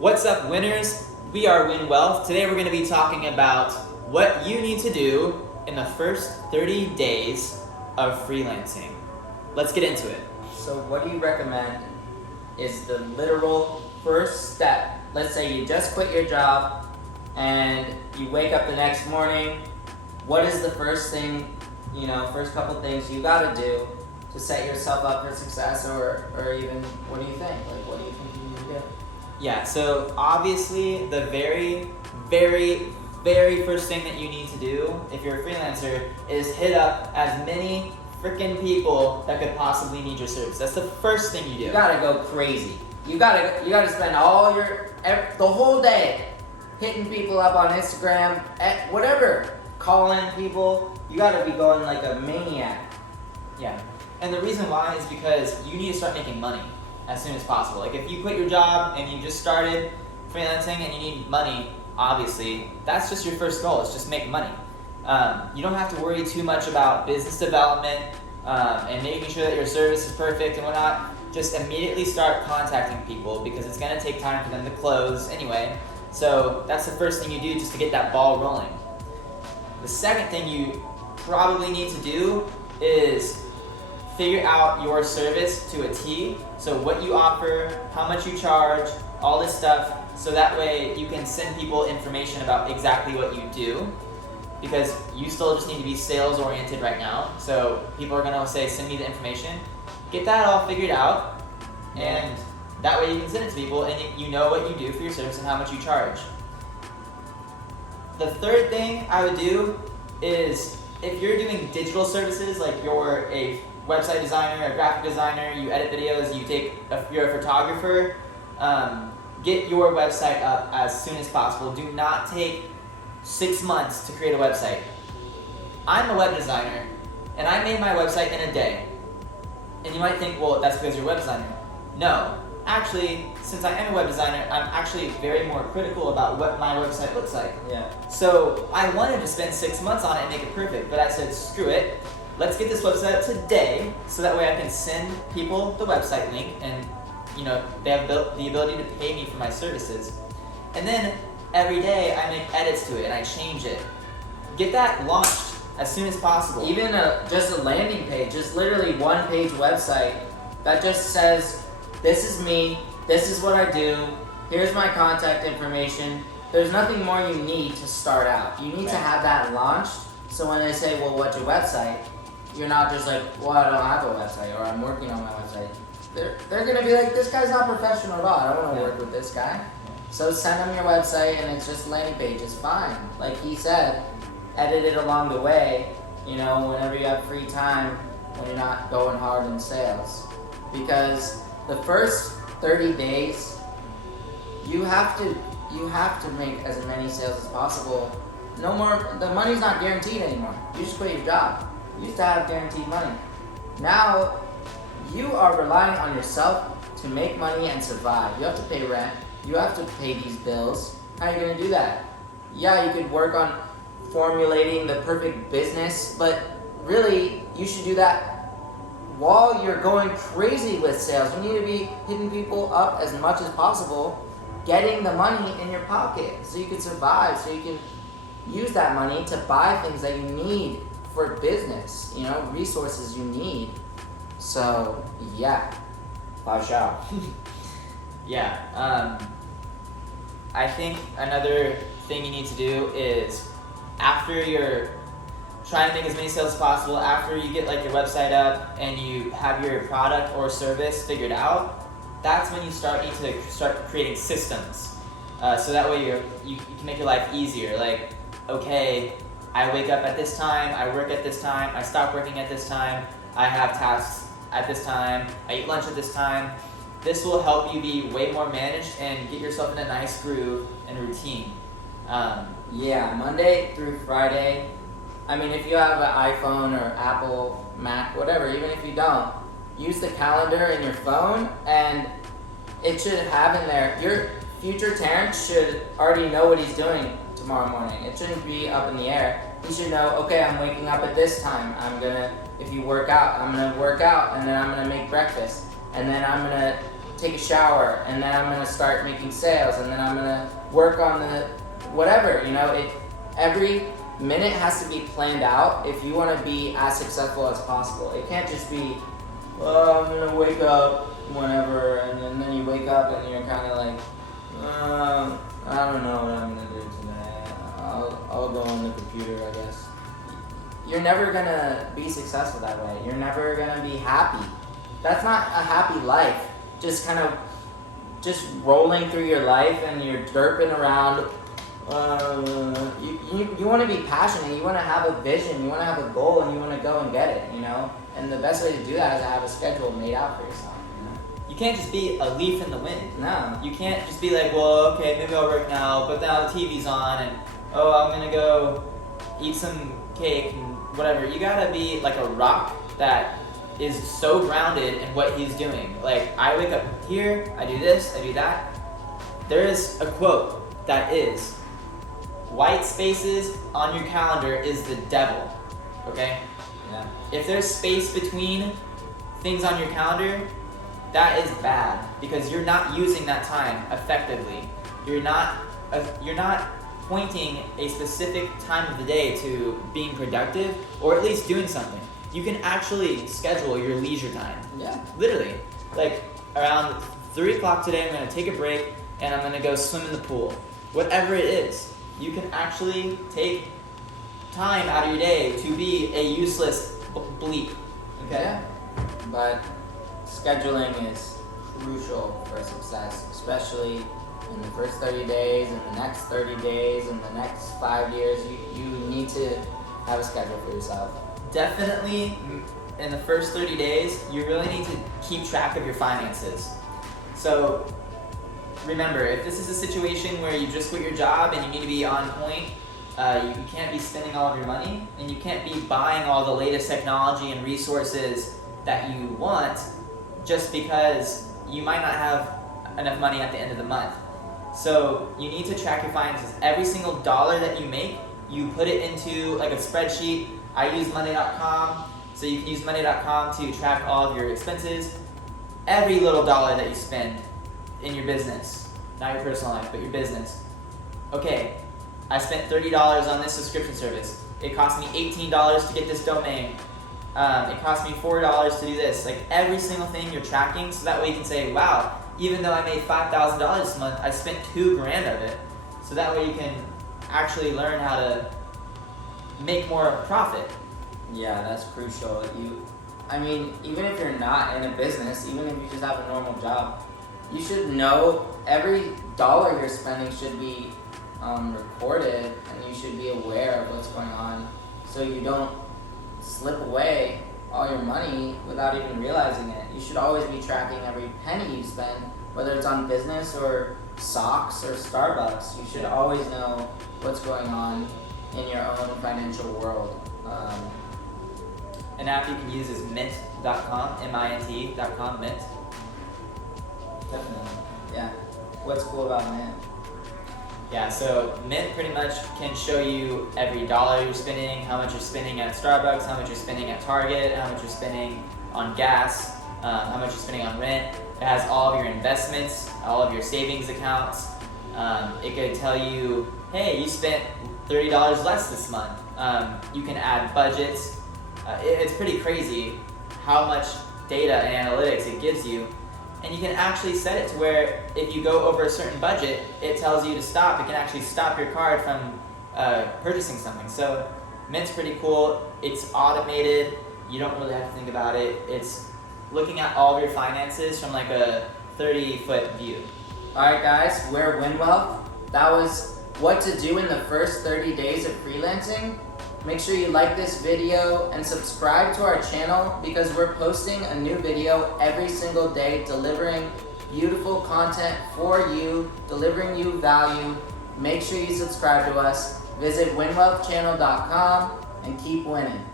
What's up, winners? We are Win Wealth. Today we're going to be talking about what you need to do in the first 30 days of freelancing. Let's get into it. So what do you recommend is the literal first step? Let's say you just quit your job and you wake up the next morning. What is the first thing, first couple things you got to do to set yourself up for success, or even what do you think? Like, what do you think you need to do? Yeah, so obviously the very, very, very first thing that you need to do if you're a freelancer is hit up as many freaking people that could possibly need your service. That's the first thing you do. You gotta go crazy. You gotta spend the whole day hitting people up on Instagram, whatever, calling people. You gotta be going like a maniac. Yeah, and the reason why is because you need to start making money as soon as possible. Like if you quit your job and you just started freelancing and you need money, obviously, that's just your first goal, is just make money. You don't have to worry too much about business development and making sure that your service is perfect and whatnot. Just immediately start contacting people because it's gonna take time for them to close anyway. So that's the first thing you do, just to get that ball rolling. The second thing you probably need to do is figure out your service to a T. So what you offer, how much you charge, all this stuff, so that way you can send people information about exactly what you do, because you still just need to be sales oriented right now. So people are gonna say, send me the information. Get that all figured out, and that way you can send it to people and you know what you do for your service and how much you charge. The third thing I would do is, if you're doing digital services, like you're a website designer, a graphic designer, you edit videos, you're a photographer, get your website up as soon as possible. Do not take 6 months to create a website. I'm a web designer and I made my website in a day. And you might think, well, that's because you're a web designer. No, actually, since I am a web designer, I'm actually very more critical about what my website looks like. Yeah. So I wanted to spend 6 months on it and make it perfect, but I said, screw it. Let's get this website up today, so that way I can send people the website link and they have the ability to pay me for my services. And then every day I make edits to it and I change it. Get that launched as soon as possible. Even just a landing page, just literally one-page website that just says, this is me, this is what I do, here's my contact information. There's nothing more you need to start out. You need to have that launched, so when they say, well, what's your website? You're not just like, well, I don't have a website, or I'm working on my website. They're gonna be like, this guy's not professional at all, I don't wanna work with this guy. So send them your website and it's just a landing page, it's fine. Like he said, edit it along the way, whenever you have free time, when you're not going hard in sales. Because the first 30 days, you have to make as many sales as possible. No more, the money's not guaranteed anymore. You just quit your job. You used to have guaranteed money. Now, you are relying on yourself to make money and survive. You have to pay rent. You have to pay these bills. How are you gonna do that? Yeah, you could work on formulating the perfect business, but really, you should do that while you're going crazy with sales. You need to be hitting people up as much as possible, getting the money in your pocket so you can survive, so you can use that money to buy things that you need for business, resources you need. So, yeah. Yeah, I think another thing you need to do is, after you're trying to make as many sales as possible, after you get like your website up and you have your product or service figured out, that's when you need to start creating systems. So that way you can make your life easier. Like, okay, I wake up at this time, I work at this time, I stop working at this time, I have tasks at this time, I eat lunch at this time. This will help you be way more managed and get yourself in a nice groove and routine. Yeah, Monday through Friday. I mean, if you have an iPhone or Apple, Mac, whatever, even if you don't, use the calendar in your phone, and it should have in there, your future Terrence should already know what he's doing tomorrow morning. It shouldn't be up in the air. He should know, okay, I'm waking up at this time. If you work out, I'm gonna work out, and then I'm gonna make breakfast. And then I'm gonna take a shower, and then I'm gonna start making sales, and then I'm gonna work on the whatever. Every minute has to be planned out if you want to be as successful as possible. It can't just be, I'm gonna wake up whenever, and then you wake up and you're kind of like, I don't know what I'm gonna do today. I'll go on the computer, I guess. You're never gonna be successful that way. You're never gonna be happy. That's not a happy life. Just rolling through your life and you're derping around. You want to be passionate. You want to have a vision. You want to have a goal, and you want to go and get it. And the best way to do that is to have a schedule made out for yourself. You can't just be a leaf in the wind. No. You can't just be like, well, okay, maybe I'll work now, but now the TV's on, and I'm gonna go eat some cake and whatever. You gotta be like a rock that is so grounded in what he's doing. Like, I wake up here, I do this, I do that. There is a quote that is, white spaces on your calendar is the devil, okay? Yeah. If there's space between things on your calendar, that is bad because you're not using that time effectively. You're not pointing a specific time of the day to being productive or at least doing something. You can actually schedule your leisure time. Yeah. Literally. Like around 3 o'clock today, I'm gonna take a break and I'm gonna go swim in the pool. Whatever it is, you can actually take time out of your day to be a useless bleep. Okay? Yeah. But scheduling is crucial for success, especially in the first 30 days, and the next 30 days, and the next 5 years. You need to have a schedule for yourself. Definitely in the first 30 days, you really need to keep track of your finances. So remember, if this is a situation where you just quit your job and you need to be on point, you can't be spending all of your money, and you can't be buying all the latest technology and resources that you want just because you might not have enough money at the end of the month. So you need to track your finances. Every single dollar that you make, you put it into like a spreadsheet. I use Monday.com, so you can use Monday.com to track all of your expenses. Every little dollar that you spend in your business, not your personal life, but your business. Okay, I spent $30 on this subscription service. It cost me $18 to get this domain. It cost me $4 to do this. Like every single thing you're tracking, so that way you can say, wow, even though I made $5,000 this month, I spent $2,000 of it. So that way you can actually learn how to make more profit. Yeah, that's crucial. Even if you're not in a business, even if you just have a normal job, you should know every dollar you're spending should be recorded, and you should be aware of what's going on, so you don't slip away all your money without even realizing it. You should always be tracking every penny you spend, whether it's on business or socks or Starbucks. You should always know what's going on in your own financial world. An app you can use is mint.com, mint.com, Mint. Definitely. Yeah. What's cool about Mint? Yeah, so Mint pretty much can show you every dollar you're spending, how much you're spending at Starbucks, how much you're spending at Target, how much you're spending on gas, how much you're spending on rent. It has all of your investments, all of your savings accounts. It could tell you, hey, you spent $30 less this month. You can add budgets. It's pretty crazy how much data and analytics it gives you. And you can actually set it to where if you go over a certain budget, it tells you to stop. It can actually stop your card from purchasing something. So Mint's pretty cool. It's automated. You don't really have to think about it. It's looking at all of your finances from like a 30-foot view. Alright guys, we're WinWealth. That was what to do in the first 30 days of freelancing. Make sure you like this video and subscribe to our channel because we're posting a new video every single day, delivering beautiful content for you, delivering you value. Make sure you subscribe to us. Visit winwealthchannel.com and keep winning.